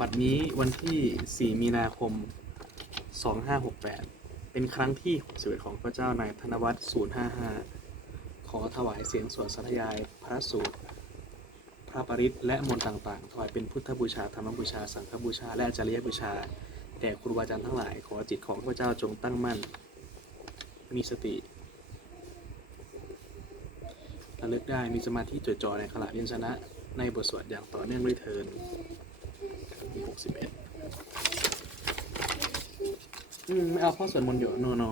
บัดนี้วันที่ 4 มีนาคม 2568 เป็นครั้งที่61ของพระเจ้านายธนวัฒน์055 ขอถวายเสียงสวดสาธยายพระสูตร พระปริตรและมนต์ต่างๆ ถวายเป็นพุทธบูชา ธรรมบูชา สังฆบูชา และจริยบูชา แด่ครูบาอาจารย์ทั้งหลาย ขอจิตของข้าพเจ้าจงตั้งมั่น มีสติระลึกได้มีสมาธิจดจ่อในขณะเรียนชนะ ในบทสวดอย่างต่อเนื่องด้วยเทิน สิบเอ็ดอืม ไม่เอาข้อสวดมนต์อยู่โนโน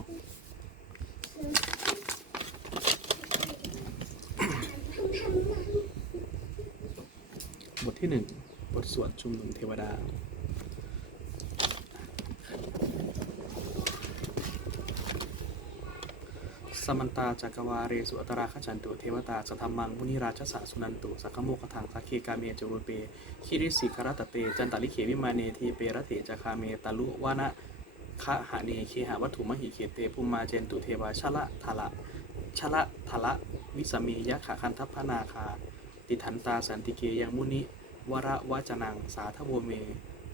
บทที่หนึ่งบทสวดชุมนุมเทวดา สมันตาจักวาเรสุอัตราขจันตุเทวตาสธรรมังมุนิราชสะสุนันตุสักขโมกทังสักเคกาเมจรุเปคิริสิคารตเตจันตาลิเขวิมาเนทีเปรเถจคาเมตาลุวานะคะหะเนเคหาวัตถุมหิเขเตปุมาเจนตุเทวาชละทละชละทละวิสเมยะขะคันทัพพนาคา ติทันตาสันติเกยังมุนิวระวจนังสาทโวเม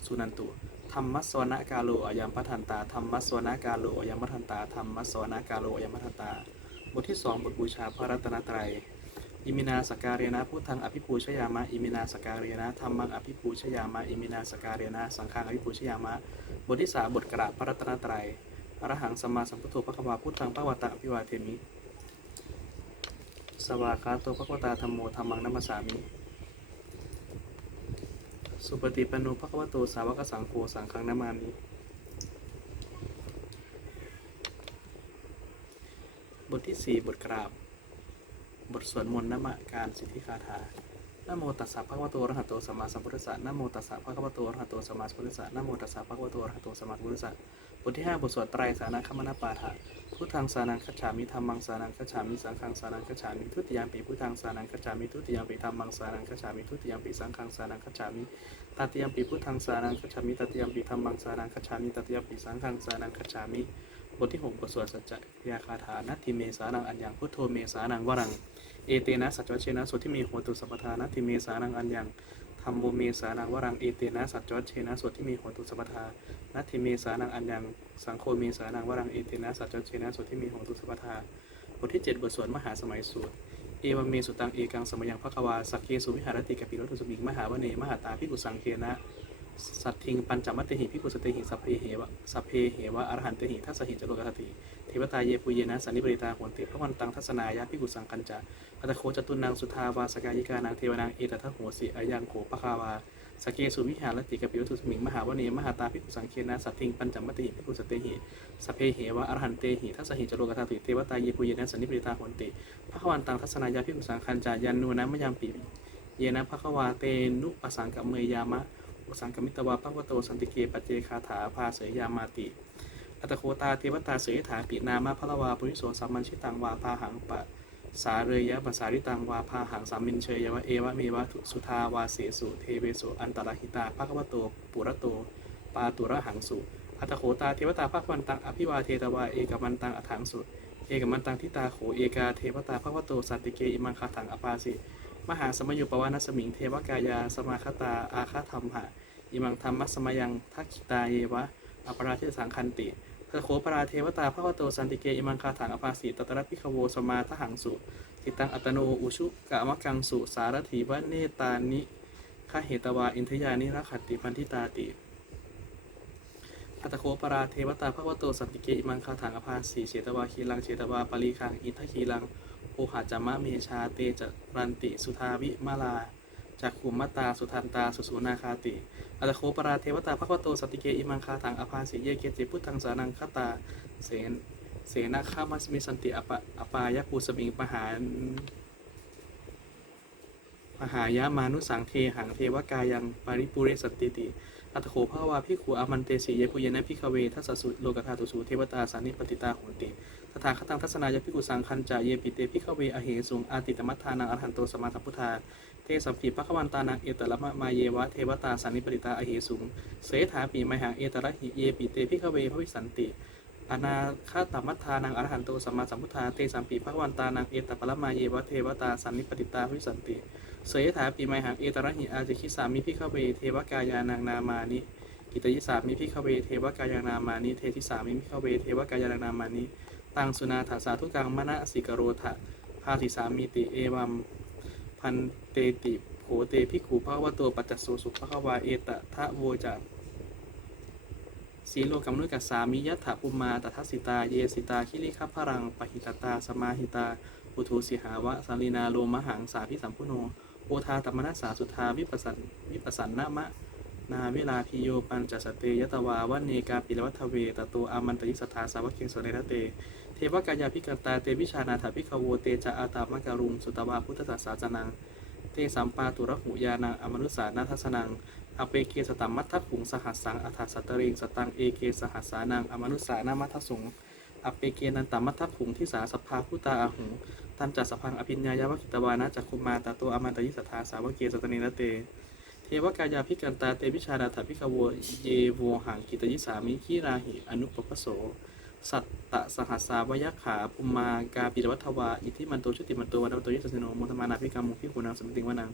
สุนันตุ ธรรมัสวนกาโลอายัมปทันตาธรรมัสวนกาโลอายัมปทันตาธรรมัสวนกาโลอายัมปทันตา บทที่สองบทบูชาพระรัตนตรัยอิมินาสการเรนะพุทธังอภิปูชยามะอิมินาสการเรนะธรรมังอภิปูชยามะอิมินาสการเรนะสังฆังอภิปูชยามะ บทที่สามบทกราพระรัตนตรัยอรหังสัมมาสัมพุทโธพระคัมภาพุทธังพระวตังอภิวาเทมิสวากขาโตพระวตาธรรมโมธรรมังนัมมสสามิ สุปฏิปันโนภควโตสาวกสังโฆสังฆังนามามิบทที่ 4 บทกราบ บทสวดมนต์นมการสิทธิคาถานโมตัสสะภะคะวะโตอะระหะโตสัมมาสัมพุทธัสสะนโมตัสสะภะคะวะโตอะระหะโตสัมมาสัมพุทธัสสะนโมตัสสะภะคะวะโตอะระหะโตสัมมาสัมพุทธัสสะ บทที่5บทสวดไตรสานาคัมมนาปาฐะพุทธังสานังคัจฉามิธรรมังสานังคัจฉามิสังฆังสานังคัจฉามิทุติยามปีพุทธังสานังคัจฉามิทุติยามปีธรรมังสานังคัจฉามิทุติยามปีสังฆังสานังคัจฉามิตติยามปีพุทธังสานังคัจฉามิตติยามปีธรรมังสานังคัจฉามิตติยามปีสังฆังสานังคัจฉามิบทที่6บทสวดสัจจะยาคาถานัตถิเมสานังอัญญังพุทโธเมสานังวรังเอเตนะสัจวัชเชนะสุทธิเมโหตุสัพพทานัตถิเมสานังอัญญัง ธรรมโมเมสานังวรังเอเตนะสัจวัชเชนะสุทธิเมโหตุสัพพทานัตถิเมสานังอัญญังสังโฆเมสานังวรังเอเตนะสัจวัชเชนะสุทธิเมโหตุสัพพทาบทที่7บทสวดมหาสมัยสูตรเอวเมสุตังเอกังสมยังพระควาสักเคสุวิหารติกปิโรตุสมิงมหาวเนมหาตาพิกุสังเคนะ สัตทิงปัญจมัตเตหิพิกุสเตหิสัพเพเหวะสัพเพเหวะอรหันเตหิทัสหิจโลกทัตติเทวตาเยปุเยนะสันนิปริตาโหนติพระวันตังทัศนายะพิกุสังคัญจะอัตโคจตุนางสุทาวาสกายิกานางเทวนางเอตทัโหสิอายังโขปะคาวาสเกสุวิหารติกปิโรตุสมิงมหาวเนมหาตาพิกุสังเคนะสัตทิงปัญจมัตเตหิพิกุสเตหิสัพเพเหวะอรหันเตหิทัสหิจโลกทัตติเทวตาเยปุเยนะสันนิปริตาโหนติพระวันตังทัศนายะพิกุสังคัญจะยันนูนะมยามปีเยนะพระควาเตนุปสังกเมยามะ สังกมิตวาปัวโตสันติเกปัจเจคาถาภาเสยยามาติอัตโคตาเทวตาเสยถาปินามาพระวาปุริโสสัมมันชิตังวาพาหังปะสาเรยะปะสาริตังวาพาหังสามินเชยวะเอวะเมวะสุทาวาเสสุเทเวสุอันตรหิตาภควโตปุระโตปาตุระหังสุอัตโคตาเทวตาภควันตังอภิวาเทตวาเอกมันตังอถังสุเอกมันตังทิตาโขเอกาเทวตาภควโตสันติเกอิมังคาถังอปาสิ มหาสมยุปวานัสมิงเทวกายา สมาคตา อาคาธรรมหะ อิมังธรรมะสมยังทักขิตาเยวะ อปราชิสังคันติทะโคปราเทวตาภควโตสันติเก อิมังคาถังอปาสีตตระพิขโวสมาทหังสุติตังอัตโนอุชุกะมะกังสุสารถีวะเนตานิขเหตวาอินทยานิรักขัตติพันธิตาติอัตโคปราเทวตาภควโตสันติเก อิมังคาถังอปาสีเฉตวาคีลังเฉตวาปริคังอิทคีลัง โอหาจามะเมชาเตจรันติสุทาวิมาลาจักขุมมตตาสุทันตาสุสุนาคาติอัตโคปราเทวตาภควโตสติเกอิมังคาถังอภาสิเยเกจิพุทธังสานังคตาเสนเสนาข้ามัสมิสันติอปะอปายปูสมิงปหานมหายามานุสังเทหังเทวกายังปาริปุเรสติติ อัตโคภาวาพิขูอามันเตสีเยปุเยนะพิขเวทัสสุโลกธาตุสูเทวตาสานิปติตาโหติ ตถาคตังทัศนายพิกุสังคัญจาเยปิเตพิขเวอเหสุงอาติตมัทธานังอรหันโตสมาสัมพุทธาเทสัมผีพระควันตานังเอตละมะมาเยวะเทวตาสันนิปริตาอเหสุงเสถาปีมหังเอตระหิเยปิเตพิขเวพระวิสันติอนาคาตมัทธานังอรหันโตสัมมาสัมพุทธาเตสัมปีพระควันตานังเอตปะมาเยวะเทวตาสันนิปติตาพระวิสันติเสยถาปีไมหังเอตระหิอาจิคิสามิพิขเวเทวกายานังนามานิกิตยิสามิพิขเวเทวกายานามานิเทติสามิพิขเวเทวกายานามานิ ตังสุนาถาสาธุกังมณสิกโรทะภาติสามิติเอวัมพันเตติโขเตพิกขุภาวะโตปัจจสโสสุภควาเอตทะโวจาสีโลกัมนุกัสสามิยัตถปุมมาตทัสสิตา เยสิตาคิริคัพพรังปหิตตา สมาหิตาปุถุสิหาวะสาลีนาโลมหังสาพิสัมพุโน โอทาตมนัสสาสุทาวิปัสสันวิปัสสันนามะ นาเวลาพิโยปัญจสเตยตวาวันเนกาปิลวัฏเวตโตอามันตยิสทธาสาวกเกงสเนรเต เทวกายาพิกันตาเตวิชานาถาพิคโวเตจะอาตามะการุงสุตวาพุทธศาสาจนัง เตสัมปาตุระหุยานังอมนุสานาทัสนังอเปเกสตัมมัทธขุงสหัสสังอัฏฐสัตตเริงสตังเอเกสหัสสานังอมนุสานามัทสุงอเปเกนันตัมมัทธขุงที่สาสภาพุตาอาหุงตันจัสสพังอภิญญายาวกิตวานะจักคุมาตาโตอมันตยิสัทาสาวกเกสตนินเตเทวกายาพิกันตาเตวิชาดาถาพิกโวเยโวหังกิตยิสามิขีราหิอนุปปโส สัตตะสหัสสาวยขาปุมมากาปิรวัฒวาอิทธิมันโตชุติมันโตวันโตยิสสโนโมทมานาพิกามุขิขุนังสมิติงวนัง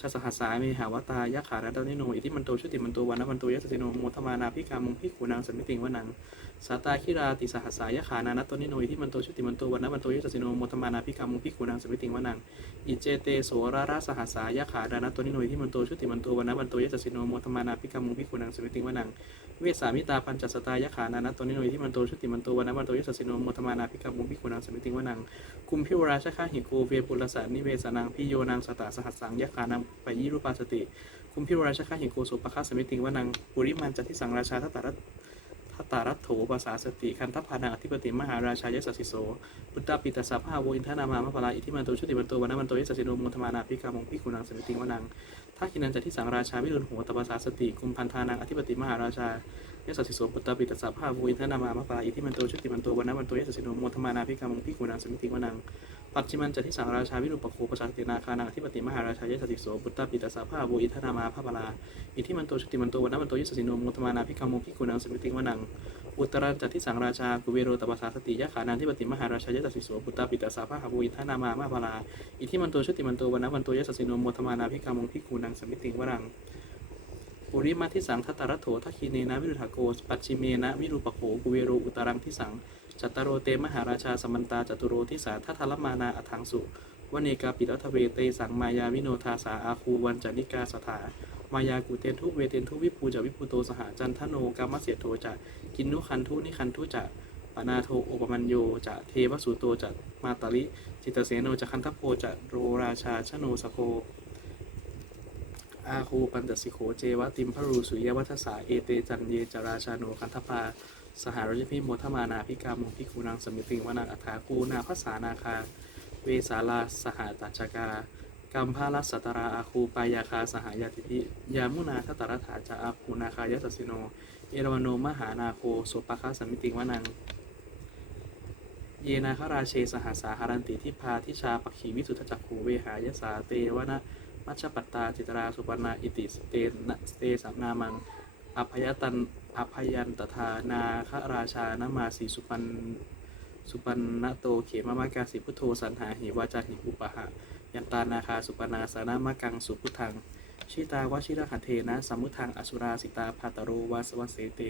ชาสหัสสามีหาวตายะขาระดานิโนอิทิมันโตชุติมันโตวันวันโตยสัสนโนมุตมานาพิกามุงพิขุนังสมิติงวนัง สาตาคิราติสหัสายะขานานัตโตนิโนอิทิมันโตชุติมันโตวันนวันโตยะสสิโนโมทมานาพิกามุงพิขูนางสมิติงวนังอิเจเตโสราราสหัสายะขาดานัตโตนิโนอิทิมันโตชุติมันโตวันนวันโตยะสสิโนโมทมานาพิกามุงพิขูนางสมิติงวนังเวสามิตาปัญจสตายะขานานัตโตนิโนอิทิมันโตชุติมันโตวันนวันโตยะสสิโนโมทมานาพิกามุงพิขูนางสมิติงวนังคุมพิวราชคาหิโกเวปุลสานิเวสนังพิโยนางสตาสหัสสังยะขานังไปยิรุปาสติคุมพิวราชคาหิโกสุปะคาสมิติงวนังปุริมันจัติสังราชาทัตตาร ทัตตารัตโถภาษาสติ คันทพานังอธิปติมหาราชายสสสิโสบุตตาปิตาสาภาโวอินทนามามะพลาอิทิมันโตชุติมันโตวันนมันโตยสสิโนมุทมานาพิกามงพิกุนังสมิติวนังทักขินันจัตติสังราชาวิรุณโหตภาษาสติคุมพันธานังอธิปติมหาราชายสสสิโสบุตตปิตาสาภาโวอินทนามามะพลาอิทิมันโตชุติมันโตวันนมันโตยสสิโนมุทมานาพิกามงพิกุนังสมิติวนัง ปัจจิมันจัตติสังราชาวิรุปโคปชาตินาคานังอธิปติมหาราชายสติโสบุตตาปิตาสาภาโวอิทนามาภาพลาอิทิมันโตชุติมันโตวันนมันโตยสสิโนมุทมานาพิกามงพิกุนังสมิติงวานังอุตรันจัตติสังราชากุเวโรตปสาสติยะขานันทิปติมหาราชายสสิโสบุตตาปิตาสาภาหาโวอิทนามาภาพลาอิทิมันโตชุติมันโตวันนมันโตยสสิโนมุทมานาพิกามงพิกุนังสมิติงวานังปุริมาทิสังทัตตรโถทัคคีเนนะวิรุธาโกปัจฉิเมนะวิรูปโขกุเวโรอุตรังทิสัง จัตตโรเตมหาราชาสมันตาจัตุโรทิสาทัทธลมานาอัถังสุวเนกาปิรัทเวเตสังมายาวิโนทาสาอาคูวันจานิกาสถามายากุเตนทุเวเตนทุวิภูจวิภูโตสหจันทโนกามเสยโทจะกินนุคันทุนิคันทุจะปนาโทโอปมัญโยจะเทวสุโตจะมาตาลิจิตเสโนจะคันทโพจะโรราชาชโนสโคอาคูปันตสิโขเจวะติมพรูสุยวัฏสาเอเตจันเยจราชาโนคันทปา สหรยพิโมทมานาพิกามงพิกุนังสมิติงวนังอัฏฐาคูนาภาษานาคา เวสาลาสหตัจจกากัมพาลัสตราอาคูปายาคาสหายาติพิยามุนาทัตรถาจาอาคูนาคายสสิโน เอรวโนมหานาโคสุปะคาสมิติงวนัง เยนาคราเชสหสาหารันติทิพาทิชาปขีวิสุทธจักขูเวหายสาเตวนะมัชปัตตาจิตราสุปนาอิติสเตนะสเตสังนามังอภยตัน อภยันตทานาคราชานามาสีสุปันสุปันนโตเขมามากาสิพุทโธสันหาหิวาจาหิอุปหะยันตานาคาสุปนาสานามะกังสุพุทังชิตาวชิระหะเทนะสัมมุทังอสุราสิตาภาตโรวาสวัสเสเต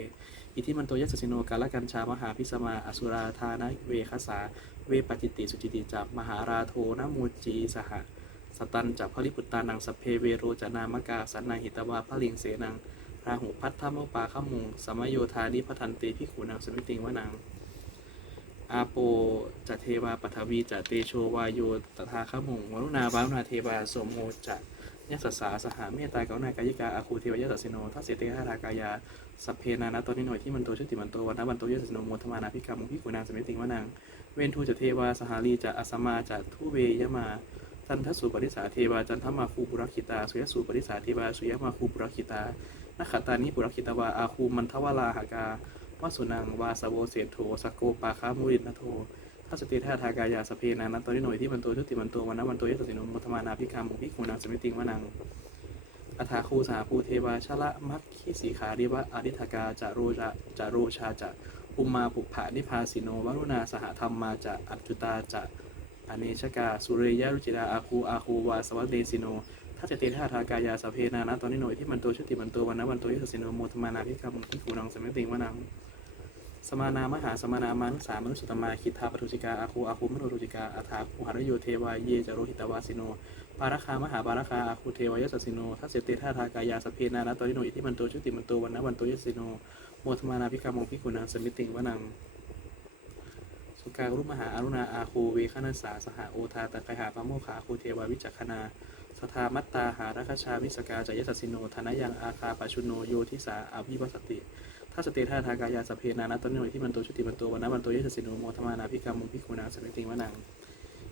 อิทิมันโตยัสสิโนกาลกัญชามหาพิสมาอสุราธานะเวคสาเวปจิตติสุจิติจับมหาราโทนะมูจีสหสตันจับพลิปุตตานังสเพเวโรจนามกาสันนาหิตวาพลิงเสนัง ราหุพัทธมปาขมุงสมโยธานิพทันเตพิขูนังสมิติงวนังอาโปจะเทวาปฐวีจะเตโชวายโยตถาขมุงวรุณาบารุณาเทวาสมโมจะยสสสาสหาเมตตากรุณากายิกาอาคูเทวยสสสิโนทัสเสเตหะทากายาสัพเพนานะตอนนี้หน่อยที่มันโตชุติมันโตวันนะวันโตยสสสิโนโมทมานาพิกามุพิขูนังสมิติงวนังเวนทูจะเทวาสหารีจะอัสมาจะทุเวยมาทันทสุปริสาเทวาจันทมาคูปุรคิตาสุยสูปริสาเทวาสุยมาคูปุรคิตา นักขตานิปุรคิตาวาอาคูมันทวาลาหากาวสุนังวาสโวเศรษโทสกโกปาคามุรินโททัสติทาทากายาสเพนานันตอนนี้หน่อยที่มันโตชุติมันโตวันนะวันโตยสสิโนมุทมานาพิกามุพิคูนังสมิติงวนังอัฏฐาคูสาภูเทวาชละมัคคิสีขาริวะอริธกาจะโรจะจะโรชาจะอุมาปุภะนิพาสิโนวรุณาสหธรรมมาจะอัจจุตาจะอเนชกาสุเรยะรุจิราอาคูอาคูวาสวัสเดสิโน ถ้าจะเตท่าทากายาสพเพนานะตอนนี้หน่วยที่มันตัวชุติมันตัววันนะวันตัวยุทธสินโนโมทมานาพิกรรมที่ขูนังสมัยติงวนังสมานามหาสมานามานุสามนุสตมาคิทาปทุจิกาอาคูอาคูมโนรุจิกาอาถาภูหารโยเทวายเยจโรหิตวาสิโนปาราคามหาปาราคาอาคูเทวายสสสิโนทัสเสเตท่าทากายาสพเพนานะตอนนี้หน่วยที่มันตัวชุติมันตัววันนะวันตัวยุทธสินโนโมทมานาพิกรรมพิขูนังสมัยติงวนังสุการุมหาอรุณาอาคูเวคณสาสหโอทาตะไคหาปะโมขาคูเทวาวิจักขณา ทามัตตาหารคชาวิสกาจายสัสสิโนธนยังอาคาปชุโนโยทิสาอาวิวัสติถ้าสเตธาทากายาสเพนานะตอนนี้หน่วยที่มันตัวชุติมันตัววันนะวันตัวยสัสสิโนโมทมานาพิกรรมมุพิกุณาสมิติงวนัง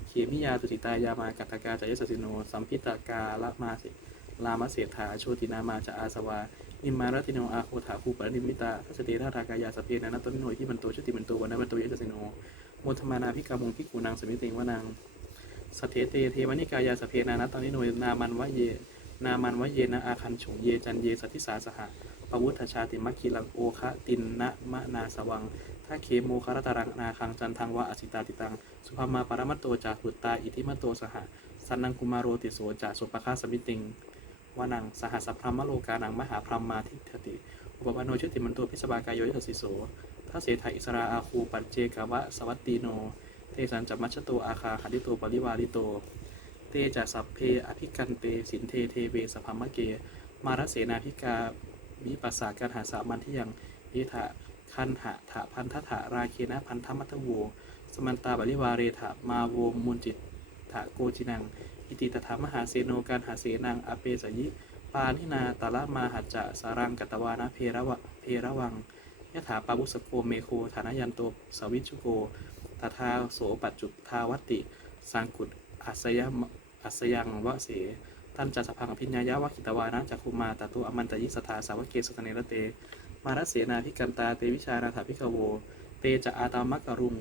เขมิยาตุติตายามากัตตกาจายสัสสิโนสัมพิตากาละมาสิลามเสถาโชตินามาจะอาสวานิมมารติโนอาโคถาคูปะนิมิตาทัสเตธาทากายาสเพนานะตอนนี้หน่วยที่มันตัวชุติมันตัววันนะวันตัวยสัสสิโนโมทมานาพิกามงพิกูนางสมิติงวานาง สเทเตเทวนิกายาสเพนานะตอนนี้หน่วยนามันวะเย นามันวะเยนะอาคันฉงเยจันเยสัทิสาสหะปวุฒชาติมัคคิลังโอคะตินนะมะนาสวังถ้าเคโมคารตารังนาคังจันทังวะอสิตาติตัง สุภามาปรมัตโตจาหุตตาอิทิมัตโตสหะสันนังกุมารโรติโสจาสุปคาสมิติงวานังสหสัพพรหมโลกานังมหาพรหมมาทิฏฐิอุปปานโนชุติมันโตพิสบากายโยยสสิโสถ้าเสถาอิสราอาคูปัจเจกวะสวัตตีโน เทสันจัมมัชโตอาคาหดิโตปริวาริโต เตจะสัพเพอภิกันเตสินเทเทเวสพัมมะเก มารเสนาภิกาวิปัสสาการหาสามันที่ยังนิถะคันหะถะพันทถะราเคนะพันธมัตโวสมันตาบริวาเรถะมาโวมุนจิตถะโกจินัง อิติตถามหาเสโนการหาเสนังอเปสยิปานินาตาละมาหัจจะสารังกัตวานะเพระวะเพระวังยะถาปาวุสโกเมโคฐานายันโตสวิชุโก ตถาโสปัจจุทาวติ สังกุตอัสยมอัสยังวะเสตันจัสพังอภิญญายะวะกิตวานะจักคุมาตตุอมันตยิสทาสาวกเกสุตเนระเต มารเสนาพิกันตาเตวิชานาถาพิกโว เตจะอาตามักกรุง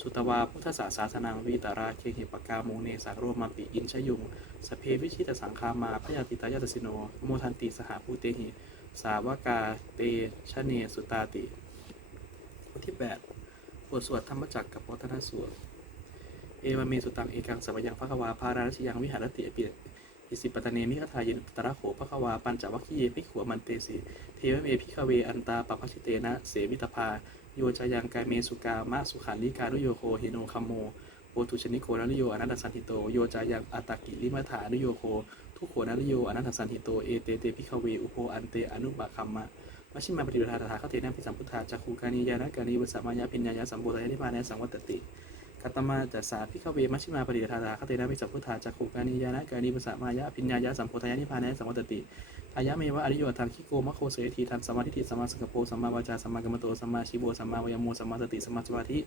สุตวาพุทธศาสาสนังวีตาราเคหิปกาโมเนสากโรมาปิอินชยุง สเพวิชิตสังคามาพยาติตายาตสิโน โมทันติสหภูเตหิ สาวกาเตชะเนสุตาติบทที่8 บทสวดธรรมจักรกับวัฒนสูตร เอวเมสุตังเอกังสัมยังพระควาพาราชยังวิหารติอปิอิสิปตะเนมิคทายินตระโขพระควาปัญจวัคคีเยพิขวมันเตสีเทวเมพิขเวอันตาปปัชิเตนะเสวิตภาโยจายังกายเมสุกามะสุขันลิกานุโยโคเฮโนคัมโมโปตุชนิโกนันโยอนันตสันติโตโยจายังอัตตกิลิมัฐานุโยโคทุกโขนันโยอนันตสันติโตเอเตเตพิขเวอุโพอันเตอนุบะคัมมะ มัชฌิมาปฏิปทาตถาคตินัมพิสัมพุทธาจักขุกานิยานะกานิวสัมมายาปิญญายาสัมโพธายนิพพานะสังวัตติกัตมาจัสสาพิขเวมัชฌิมาปฏิปทาตถาคตินัมพิสัมพุทธาจักขุกานิยานะกานิวสัมมายาปิญญายาสัมโพธายนิพพานะสังวัตติอายะเมวะอริโยทังคิโกมะโคเสทีทันสัมมาทิฏฐิสัมมาสังกปโปสัมมาวาจาสัมมากัมมโตสัมมาชิโบสัมมาวายโมสัมมาสติสัมมาสมาธิ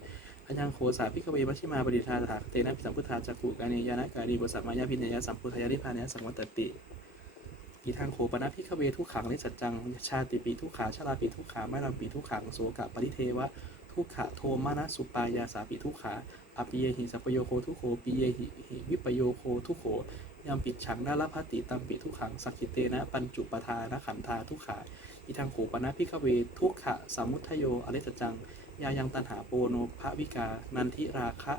อัญญังโคสาพิขเวมัชฌิมาปฏิทาตถาคตินัมพิสัมพุทธาจักขุกานิยานะกานิวสัมมายาปิญญายสัมโพธายานิพพานะสังวัตติ อีทางโขปนะพิขเวทุกขังนิสัจจัง ชาติปีทุกขาชาลาปีทุกขาไม่รังปีทุกขังโสกะปริเทวะทุกขะโทมานะสุปายาสาปีทุกขาอปิเยหิสัพโยโคทุโขปิเยหิหิวิปโยโคทุโขยามปิดฉังนาลพัตติตัมปิทุกขังสักิเตนะปัญจุปทานะขันธาทุกขาอีทางโขปนะพิขเวทุกขะสมุทโยอริสัจจัง ยายังตันหาโปโนภวิกา นันทิราคะ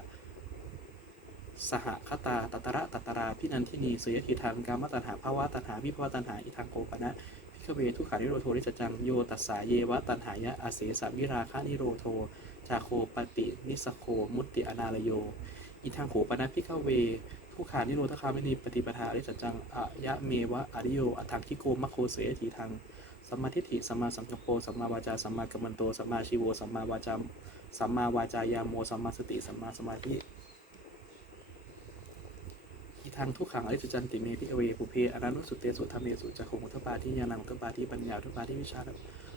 สหคตาตตระตตราพินันทินีเสยทิทางกามตัณหาภาวะตัณหาวิภวตัณหาอิทังโกปนะพิขเวทุขานิโรโทนิจจังโยตัสสาเยวะตัณหายะอาเสสวิราคะนิโรโทจาโคปตินิสโคมุตติอนาลโยอิทังโขปนะพิขเวทุขานิโรธคามินีปฏิปทาอริจจังอะยะเมวะอริโยอัทังคิโกมะโคเสยทีทางสัมมาทิฏฐิสัมมาสังกปโปสัมมาวาจาสัมมากัมมันโตสัมมาชิโวสัมมาวาจาสัมมาวาจายาโมสัมมาสติสัมมาสมาธิ อีทางทุกขังอริจจันติเมพิกเวปุเพอนันุสุเตสุธรรมเมสุจักขงอุทปาทิยานังอุทปาทิปัญญาอุทปาทิวิชา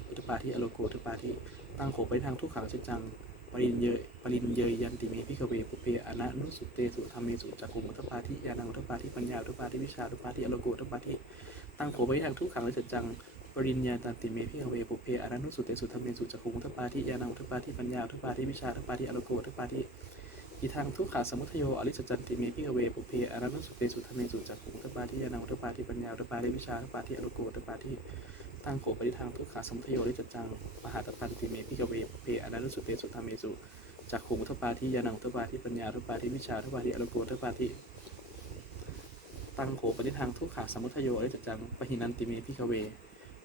อุทปาทิอโลโกอุทปาทิตั้งโขไปทางทุกขังจิจังปรินเยปรินเยยันติเมพิกเวปุเพอนันุสุเตสุธรรมเมสุจักขงอุทปาทิยานังอุทปาทิปัญญาอุทปาทิวิชาอุทปาทิอโลโกอุทปาทิตั้งโขไปทางทุกขังอริจจังปริญญาตันติเมพิกเวปุเพอนันุสุเตสุธรรมเมสุจักขงอุทปาทิยานังอุทปาทิปัญญาอุทปาทิวิชาอุทปาทิอโลโกอุทปาทิ อีทางทุกขาสมุทโยอริสจันติเมพิกเวปุเพอรันุสุเปสุทเมสุจักขุงทปาทิยานังอุทปาทิปัญญาอุทปาทิวิชาอุทปาทิอรุโกอุทปาทิตั้งโขปฏิทางทุกขาสมุทโยอริสจังปหาตปันติเมพิกเวปุเพอรันุสุเปสุทเมสุจักขุงอุทปาทิยานังอุทปาทิปัญญาอุทปาทิวิชาอุทปาทิอรุโกอุทปาทิตังโขปฏิทางทุกขาสมุทโยอริจจังปหินันติเมพิกเว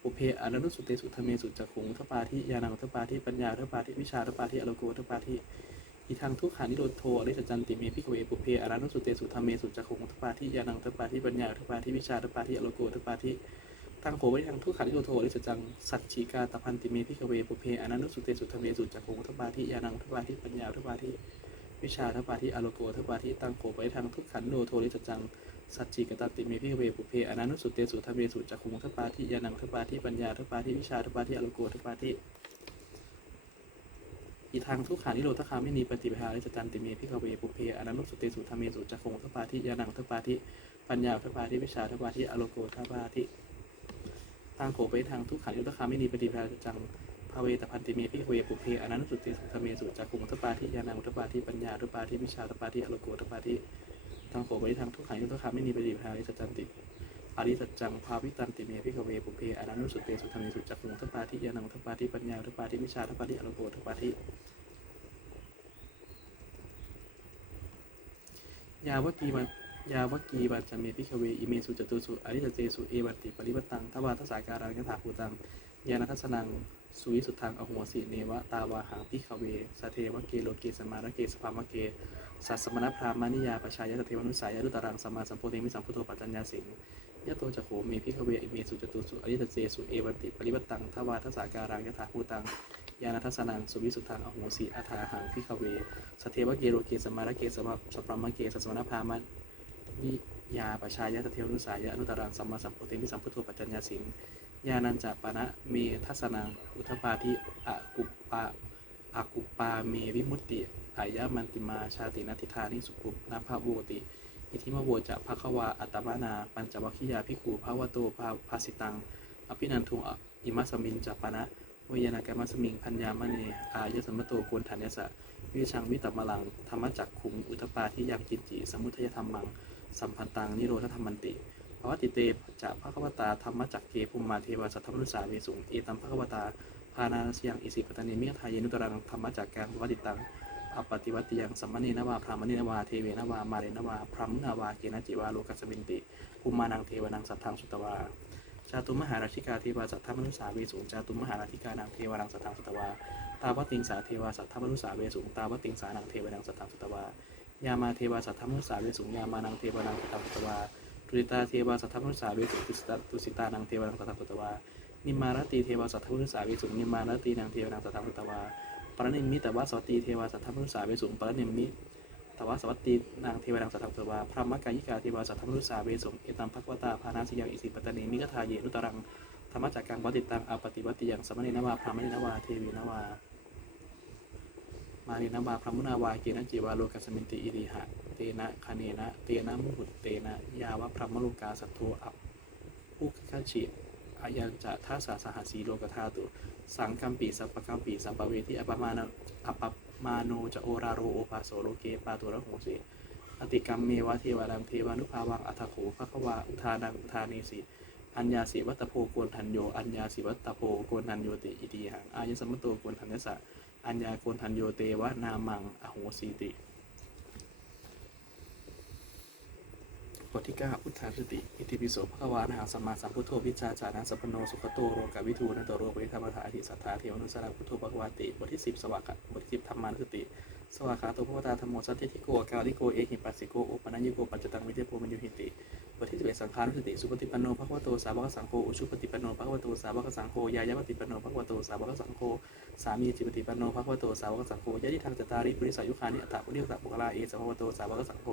ปุเพอนันุสุเตสุธเมสุจักขุงทปาทิยานังทปาทิปัญญาทปาทิวิชาทปาทิอโลโกทปาทิ อีทางทุกขานิโรธโทอริจจันติเมพิกเวปุเพอนันุสุเตสุธรรมเมสุจักขงทปาทิยานังทปาทิปัญญาทปาทิวิชาทปาทิอโลโกทปาทิตังโขปฏิทางทุกขานิโรธโทอริจจังสัจฉิกาตพันติเมพิกเวปุเพอนันุสุเตสุธรรมเมสุจักขงทปาทิยานังทปาทิปัญญาทปาทิวิชาทปาทิอโลโกทปาทิตังโขปฏิทางทุกขันโนโทอริจจังสัจจิกตติเมพิเวปุเพอนันุสุเตสุทะเมสุจักขุงทปาทิยานังทปาทิปัญญาทปาทิวิชาทปาทิอโลโกทปาทิ อีทางทุกขานิโรธคาไม่นีปฏิปทาลิจจันติเมพิกเวปุเพอนันุสุเตสุทะเมสุจักขุงทปาทิยานังทปาทิปัญญาทปาทิวิชาทปาทิอโลโกทปาทิทางโขไปทางทุกขานิโรธคาไม่นีปฏิปทาลิจจังภาเวตพันติเมพิกเวปุเพอนันุสุเตสุทะเมสุจักขุงทปาทิยานังทปาทิปัญญาทปาทิวิชาทปาทิอโลโกทปาทิทางโขไว้ทางทุกขังยุทธคาไม่มีปฏิภาริสัจจันติ อาริสัจจังภาวิตันติเมพิกเวปุเพอนันุสุเตสุธรรมิสุจักขุงทปปาทิยานังทัปปาทิปัญญาทัปปาทิวิชาทัปปาทิอโลโกทัปปาทิยาวกีมันยาวกีบัจจเมพิกเวอิเมสุจตุสุอริสัจเจสุเอวัติปริวัตังทวาทสาการังยถาภูตังยานัทสนังสุวิสุทธังอโหสิเนวะตาวาหังพิกเวสเทวะเกโลเกสมาระเกสภามะเกสัสมณพรามานิยาประชายตเทวนุสายรุตรังสมมาสัมโพธิมิสัมพุทโธปัจจัญญาสิง ยะโตจักโขเมพิขเวอิเมสุจตุสุอริตเจสุเอวันติปริวัตตังทวาทสาการังยถาภูตังยานัทสนังสุวิสุทธังอโหสีอัฐาหังพิขเวสเทวะเกโรเกสมาระเกสมะสปรมะเกสัสมณพามานิยาปชายะตเทวนุสายรุตรังสัมมาสัมโพธิมิสัมพุทโธปัจจัญญาสิงยานันจปนะเมทัสนังอุทปาทิอะกุปปะอากุปปาเมวิมุตติอายะมันติมาชาตินัติธานิสุปุนาภาโวติ อิทิมาโวจะภควาอัตตมานา ปัญจวัคคียาภิกขุภาวโตภาภาสิตัง อภินันทุงอิมัสมินจัปนะเวยนากรรมสมิงพัญญามะเนอายสัมมโตโกนฐานยสะวิชังวิตมลังธรรมจักขุงอุทปาที่ยังกินจิสมุทยธรรมัง สัมพันตังนิโรธธรรมันติภวติเตจะภควตาธรรมจักเกภุมมาเทวาสัทธมนุสาเวสุงเอตัมภควตาพานาสยังอิสิปตานิเมียทายนุตรังธรรมจักการวัติตัง อปฏิวัติยังสัมมณีนวาพรามณีนวาเทเวนวามาเรนวาพรามนาวาเกณจิวาโลกัสมินติภูมานังเทวนังสัทธังสุตวาจาตุมหาราชิกาเทวาสัทธมนุสาเวสุงจาตุมหาราชิกานังเทวานังสัทธังสุตวาตาวติงสาเทวาสัทธมนุสาเวสุงตาวติงสานังเทวานังสัทธังสุตวายามาเทวาสัทธมนุสาเวสุงยามานังเทวานังสัทธังสุตวาตุริตาเทวาสัทธมนุสาเวสุงตุสิตานังเทวานังสัทธังสุตวานิมารตีเทวาสัทธมนุสาเวสุงนิมารตีนังเทวานังสัทธังสุตวา รณิมมิตวสวัตตีเทวาสัทธมนุสาเวสุงปรณิมมิตวสวัตตีนางเทวนังสัทธมตวาพระมกายิกาเทวาสัทธมนุสาเวสุงเอตัมภควตาพานาสิยังอิสิปตนีมิกทาเยนุตรังธรรมจักกังวัติตังอปฏิวัติยังสมณีนวาพรามณีนวาเทวีนวามารีนวาพรหมุนาวาเกนจีวาโลกัสมินติอิริหะเตนะคเนนะเตนะมุหุตเตนะยาวะพรหมลูกาสัทโทอัปอุคคชิอายัญจะทัสสะสหัสีโลกธาตุ สังกัมปีสัพพกัมปีสัมปเวทิอปมาณอปปมาโนจะโอราโรโอภาโสโลเกปาตุระหงสีอติกรรมเมวะเทวารังเทวานุภาวังอัตถโขภควาอุทานังอุทานีสิอัญญาสิวัตโพโกนทันโย อัญญาสิวัตโพโกนทันโยติอิติหังอายสมมโตโกนทันยสะอัญญาโกนทันโยเตวะนามังอโหสีติ บทที่ 9 พุทธาสติ อิติปิโสภควานะหังสัมมาสัมพุทโธวิชาจานะสัพพโนสุขโตโรกาวิทูนะตโรปริธรรมถาอธิสัทธาเทวนุสราพุทโธภควาติ บทที่ 10 สวากะบทที่10ธรรมานุสติ สวากาโตภวตาธรรมโมสัตติทิโกกาลิโก เอหิปัสสิโก โอปนัญญโก ปัจจตังวิเทโพมัญยุหิติ บทที่11สังขานุสติ สุปฏิปันโนภควโต สาวกสังโฆ อุชุปฏิปันโนภควโต สาวกสังโฆ ยายะปฏิปันโนภควโต สาวกสังโฆ สามีจิปฏิปันโนภควโต สาวกสังโฆยะทิทางจตาริปุริสายุคานิอัตถะปุริยตะปุกลาเอสภควโต สาวกสังโฆ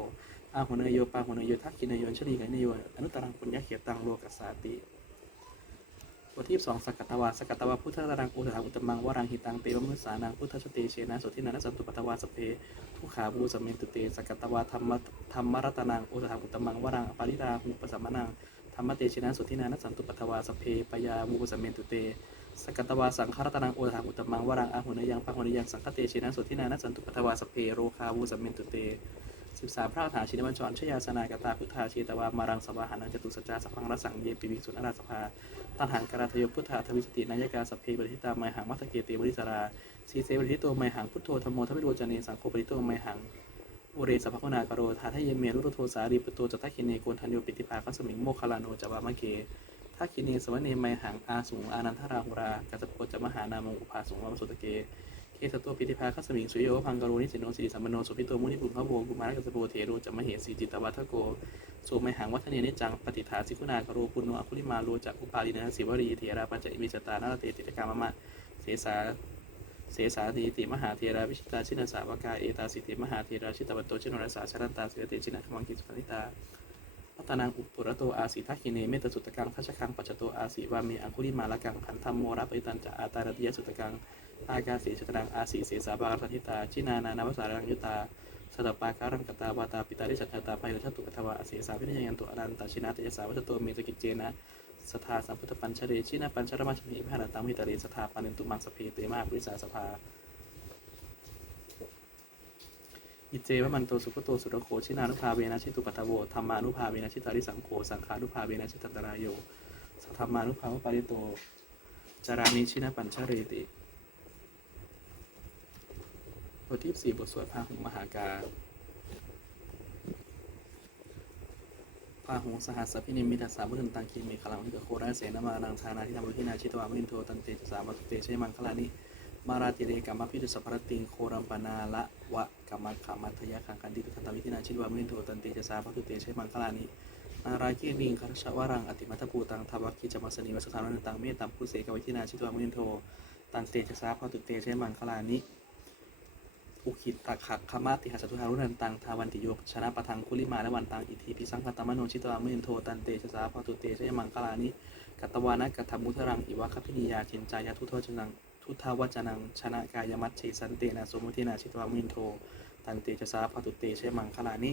อาหุเนยโยปาหุเนยโยทักขินยโยชลีกันยโยอนุตรังปุญญเขียตังโลกัสสาติบทที่สองสกัตตวาสกัตตวาพุทธตรังอุตถาอุตมังวรังหิตังเตวมุสานังพุทธสติเชนะสุทินันสันตุปัตวาสเพทุขาบูสมเมนตุเตสกัตตวาธรรมธรรมรัตนังอุตถาอุตมังวรังอปาริตาหุปสัมมนังธรรมเตเชนะสุทินันสันตุปัตวาสเพปยามูสัมเมนตุเตสกัตตวาสังฆรัตนังโอทางอุตมังวรังอาหุเนยังปังหุนยังสังฆเตชินะสุทินานัสันตุปัทวาสเพโรคาวูสัมเมนตุเต สิบสามพระอาถาชินวัญชรชยาสนายกตาพุทธาชีตวามารังสวาหานังจตุสัจจาสัพพังรสังเยปิวิสุนราสภาตันหังกราทยพุทธาทวิสตินายกาสพเพบริทิตาไมหังมัทเกเตบริสราสีเสบริทิโตไมหังพุทโธธรรมโมทวิโรจเนสังโฆบริโตไมหังอุเรสัพพคุณากโรธาทะเยเมรุโทสารีปุตโตจตักขิเนโกนทันโยปิติภาคัสมิงโมคคลาโนจวามะเกทักขิเนสวเนไมหังอาสุงอานันทราหุรากัสสปโกจมหานามงอุภาสุงวามสุตเก เคสตัวปิติภาคัสมิงสุโยพังกโรนิสิโนสีสัมมโนสุพิโตมุนิปุพพโวงกุมารกัสโปเทโรจัมมเหสีจิตตวัฏโกสุไมหังวัฒเนนิจังปฏิฐาสิกุณากโรปุณโนอคุลิมาโลจักอุปาลินาสิวรีเถราปัญจอิมิจตานาเตติตกามมะเสสาเสสาติติมหาเทราวิชิตาชินสาวกาเอตาสิติมหาเทราชิตวัตโตชินรสาชรันตาสยเตชินะขมังกิสุปนิตาอัตนังอุปปุระโตอาสิทักขิเนเมตสุตตะกังทัชคังปัจจโตอาสิวามีอังคุลิมาละกังขันธรรมโมระปิตันจะอาตารติยสุตกัง อากาสีชตนังอาสิเสสาบารัติตาชินานานาวสารังยุตาสตปาการังกตาวาตาปิตาริจัตตาไปโรชตุกทวะอเสสาวินยันตุอนันตชินาตยสาวัตโตเมตกิจเจนะสทาสัมพุทธปัญชเรชินาปัญชรมาชมิพานตังมิตาเรสทาปานิตุมังสเพเตมาปริสาสภาอิเจวะมันโตสุขโตสุรโคชินานุภาเวนะชิตุปัตโวธรรมานุภาเวนะชิตาริสังโฆสังขานุภาเวนะชิตันตรายโยสัทธรรมานุภาวะปาริโตจารานิชินะปัญชเรติ บทที่สี่บทสวดพาหุงมหากาพาหุงสหัสพินิมิตาสาบุญตังคีเมฆลังวิกโคราเสนามานังทานาทิธรรมรุทินาชิตวามินโทตันเตจสามัตุเตเชมังคลานิมาราติเรกัมมพิทุสัพพรติงโครัมปนาละวะกัมมัขามัทยะขังกันดิทันตวิธินาชิตวามินโทตันเตจสาพัตุเตใช้มังคลานินาราคีนิงคารชวารังอติมัทภูตังทวักคิจมัสนีวัสถานันตังเมตตัมพุเสกวิธินาชิตวามินโทตันเตจสาพัตุเตใช้มังคลานิ อุคิตตะขักขมาติหัสตุหารุนันตังทาวันติโยชนะปะทังคุลิมาและวันตังอิทิพิสังคตมโนชิตวามินโทตันเตจสาพัตุเตใช้มังคลานิกัตตวานะกัตมุทรังอิวะคพินิยาจินจายาทุโทจนังทุทาวจนังชนะกายมัตเชสันเตนะสมุทินาชิตวามินโทตันเตจสาพาตุเตเชมังคลานิ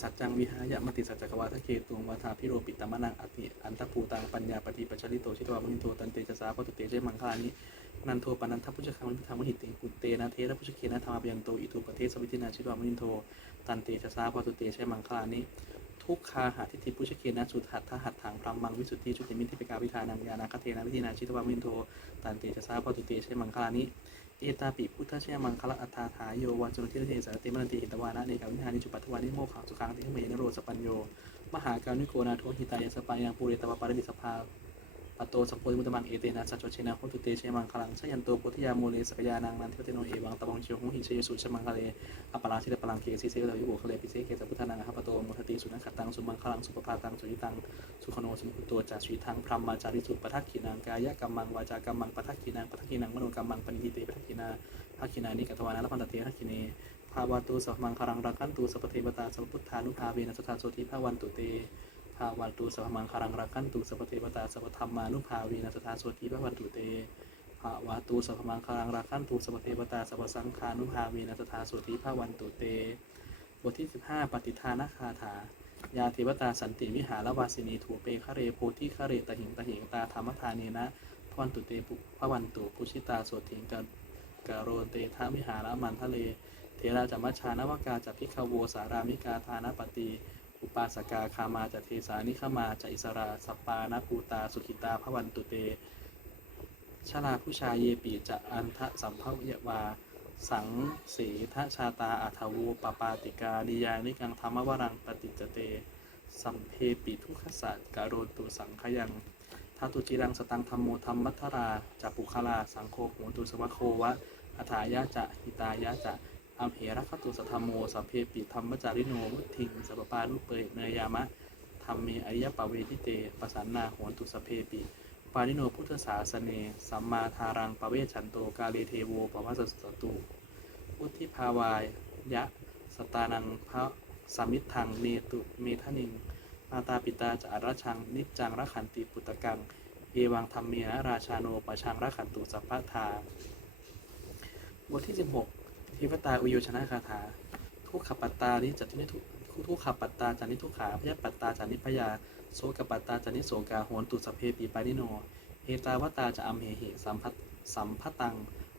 สัจจังวิหายะมติสัจจกวาทะเคตุงวัฏาพิโรปิตตมนังอติอันตะปูตังปัญญาปฏิปัจจริโตชิตวามินโทตันเตจสาพาตุเตเชมังคลานิ นันโทปนันทพุชคังวิธรรมหิติกุตเตนะเทระพุชเคนะธรรมเบียนโตอิทุปเทสวิธินาชิตวามินโท ตันเตจสาพาตุเตเชมังคลานิทุกคาหาทิฏฐิพุชเคนะสุทัตถหัตถังพรหมังวิสุทธิจุติมิทิปิกาวิธานังยานาคเทนะวิธินาชิตวามินโทตันเตจะสาพอตุเตใช้มังคลานิเอตาปิพุทธเชยมังคละอัฏฐาถายโยวาจุลทิเทสารติมนันติหิตวานะเนกาวิหานิจุปัตถวานิโมขังสุขังติเมนโรสปัญโยมหาการนิโกนาโทหิตายสปายังปุเรตวปาริสภา ปโตสัมโพธิมุตตมังเอเตนะสัจจเชนะโหตุเตเชมังคลังชยันโตพุทธยาโมเลสกยานังนันทิเตโนเอวังตะบังเชียวหงหิเชยสุชมังคเลอปราชิตปลังเคสิเสตวิโบคเลปิเสเกสพุทธานังหะปโตมุทติสุนัขตังสุมังคลังสุปภาตังสุยิตังสุขโนสมุตโตจากชีทังพรหมมาจาริสุปทักขินังกายกัมมังวาจากัมมังปทักขินังปทักขินังมโนกัมมังปณิทิเตปทักขินาภักขินานิกัตวานะละพันตเตทักขิเนภาวะตุสัพมังคารังรักันตุสัพเทวตาสัพพุทธานุภาเวนัสทาโสติภาวันตุเต ภาวันตุสัพมังคารังรักขันตุสัพเทวตาสัพธรรมานุภาเวนัสทาโสติภาวันตุเตภาวะตุสัพมังคารังรักขันตุสัพเทวตาสัพสังฆานุภาเวนัสทาโสติภาวันตุเต บทที่ 15 ปฏิทานคาถายาเทวตาสันติวิหารวาสินีถูเปคะเรโพธิคะเรตหิงตหิงตาธรรมทาเนนะพวันตุเตปุพระวันตุปุชิตาโสถิงกะกโรนเตทะวิหารมันทะเล เทราจัมมชชานวกาจัพิคาโวสารามิกาทานปฏิ อุปาสกาคามาจะเทสานิขมาจะอิสราสัปปานาภูตาสุขิตาพระวันตุเตชลาผู้ชายเยปีจะอันทะสัมภเยวา สังเสทชาตาอัทวูปปาติกาดิยานิกังธรรมวรังปฏิจเต สัมเพปิทุกขสัจกโรตุสังขยังทาตุจิรังสตังธรรมโมธรรมมัทราจัปุคลาสังโฆโหตุสวะโควะอัฏฐายะจะหิตายะจะ อัมเหระคตุสธรรมโมสัมเพปิธรรมจาริโนมุทิงสัพปานุเปยเนยามะธรรมเมอริยปเวทิเตปสันนาโหนตุสพเพปิปานิโนพุทธศาสเนสัมมาทารังปเวชันโตกาเลเทโวปวัสสตุอุทิภาวายยะสตานังพระสมิทธังเนตุเมทนิงมาตาปิตาจะอาราชังนิจจังรักขันติปุตตะกังเอวังธรรมเมนะราชาโนปะชังรักขันตุสัพพะทาบทที่ 16 ทิวตาอุโยชนะคาถา ทุกขปัตตานิจัตนิทุทุกขปัตตาจานิทุกขาพยปัตตาจานิพยาโสกปัตตาจานิโสกาโหนตุสพเพปีปานิโนเอตาวตาจะอัมเหหิสัมพัทสัมพตัง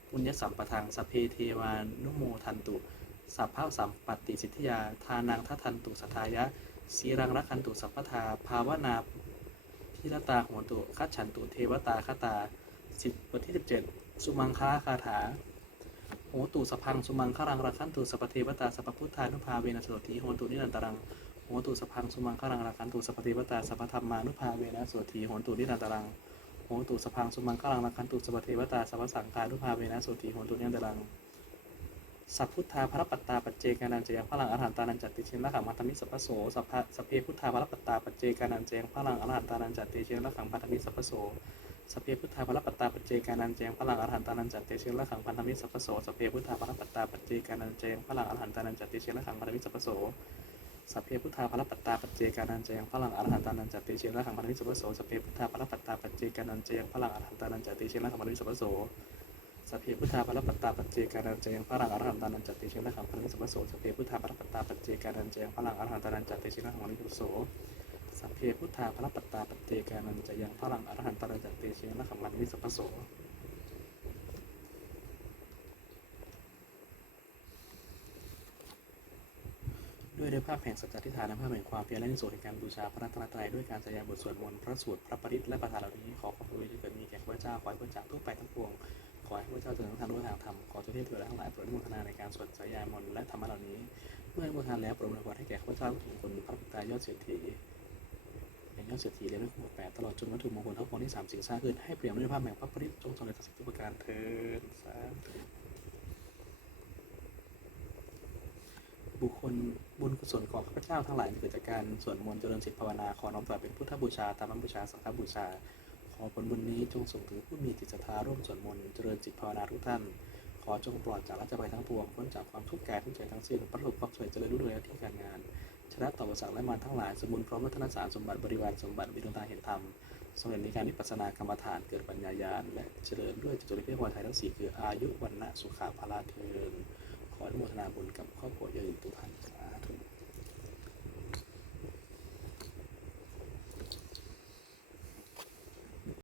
ปุญญสัมปทังสเพเทวานุโมทันตุสัพพะสัมปติสิทธิยา ทานังทัทันตุสทายะสีรังรักขันตุสัพพทา ภาวนาพิรตาโหนตุคัจฉันตุเทวตาคตาสิบทที่ 17 สุมังคลาคาถา โหตุสพังสุมังครังราคันตุสัพเทวตาสัพพุทธานุภาเวนะโสติโหตุนิรันตรังโหตุสพังสุมังครังราคันตุสัพเทวตาสัพพธรรมานุภาเวนะโสติโหตุนิรันตรังโหตุสพังสุมังครังราคันตุสัพเทวตาสัพพสังฆานุภาเวนะโสติโหตุนิรันตรังสัพพุทธาภระปัตตาปัจเจกานันเจยังพลังอรหันตานันจัตติเชนละขังพันธมิสัพพโสสัพเพพุทธาภระปัตตาปัจเจกานันเจยังพลังอรหันตานันจัตติเชนละขังพันธมิสัพพโส สัพเพพุทธาภรปัตตาปัจเจกานันเจยังพลังอรหันตานันจัตติเชนละขังพันธมิสัพโสสัพเพพุทธาภรปัตตาปัจเจกานันเจยังพลังอรหันตานันจัตติเชนละขังพันธมิสัพโสสัพเพพุทธาภรปัตตาปัจเจกานันเจยังพลังอรหันตานันจัตติเชนละขังพันธมิสัพโสสัพเพพุทธาภรปัตตาปัจเจกานันเจยังพลังอรหันตานันจัตติเชนละขังพันธมิสัพโสสัพเพพุทธาปรปัตตาปัจเจกานันเจยังพลังอรหันตานันจัตติเชนะขังพันธิสัพโสสัพเพพุทธาปรปัตตาปัจเจกานันเจงพลังอรหันตานันจัตติเชนะขังพันธิสัพโส สัพเพพุทธาประปัตตาปัจเจกานันเจยังพลังอรหันตานันจัตเตเชนะขังพันธิสัพโสด้วยด้วยภาพแห่งสัจจทิฏฐานและภาพแห่งความเพียรและนิสงส์แห่งการบูชาพระรัตนตรัยด้วยการแสดงบทสวดมนต์พระสวดพระปริตและประธานเหล่านี้ขอความรู้ที่เกิดมีแก่ข้าพเจ้าขอให้ข้าพเจ้าทุกไปทั้งปวงขอให้ข้าพเจ้าเจริญทั้งทางด้วยทางธรรมขอเจ้าเทพเถิดและทั้งหลายโปรดอนุทนาในการสวดสายามนต์และธรรมะเหล่านี้ เมื่ออนุทนาแล้วโปรดอวยพรให้แก่ข้าพเจ้าถึงคนพระปิตายอดเศรษฐี เป็นยอดเศรษฐีเรียนด้วยคุณแปดตลอดจนวัตถุมงคลทั้งปวงที่สามสิ่งสร้างขึ้นให้เปลี่ยนด้วยภาพแห่งพระปริตจงสำเร็จทั้งสิประการเถิดสาธุบุคคลบุญกุศลของข้าพเจ้าทั้งหลายเกิดจากการสวดมนต์เจริญจิตภาวนาขอน้อมถวายเป็นพุทธบูชาธรรมบูชาสังฆบูชา ขอผลบุญนี้จงส่งถึงผู้มีจิตศรัทธาร่วมสวดมนต์เจริญจิตภาวนาทุกท่านขอจงปลอดจากราชภัยทั้งปวงพ้นจากความทุกข์กายทุกข์ใจทั้งสิ้นประสบความสำเร็จเจริญรุ่งเรืองที่การงาน ชนะต่อประสักและมารทั้งหลาย สมบูรณ์พร้อมรัตนสารสมบัติบริวารสมบัติมีดวงตาเห็นธรรมสมเร็จในการวิปัสสนากรรมฐานเกิดปัญญาญาณและเจริญด้วยจตุริเพศวรไทยทั้งสี่คืออายุวันณะสุขาภาลาเทินขออนุโมทนาบุญกับครอบครัวอื่นทุกท่าน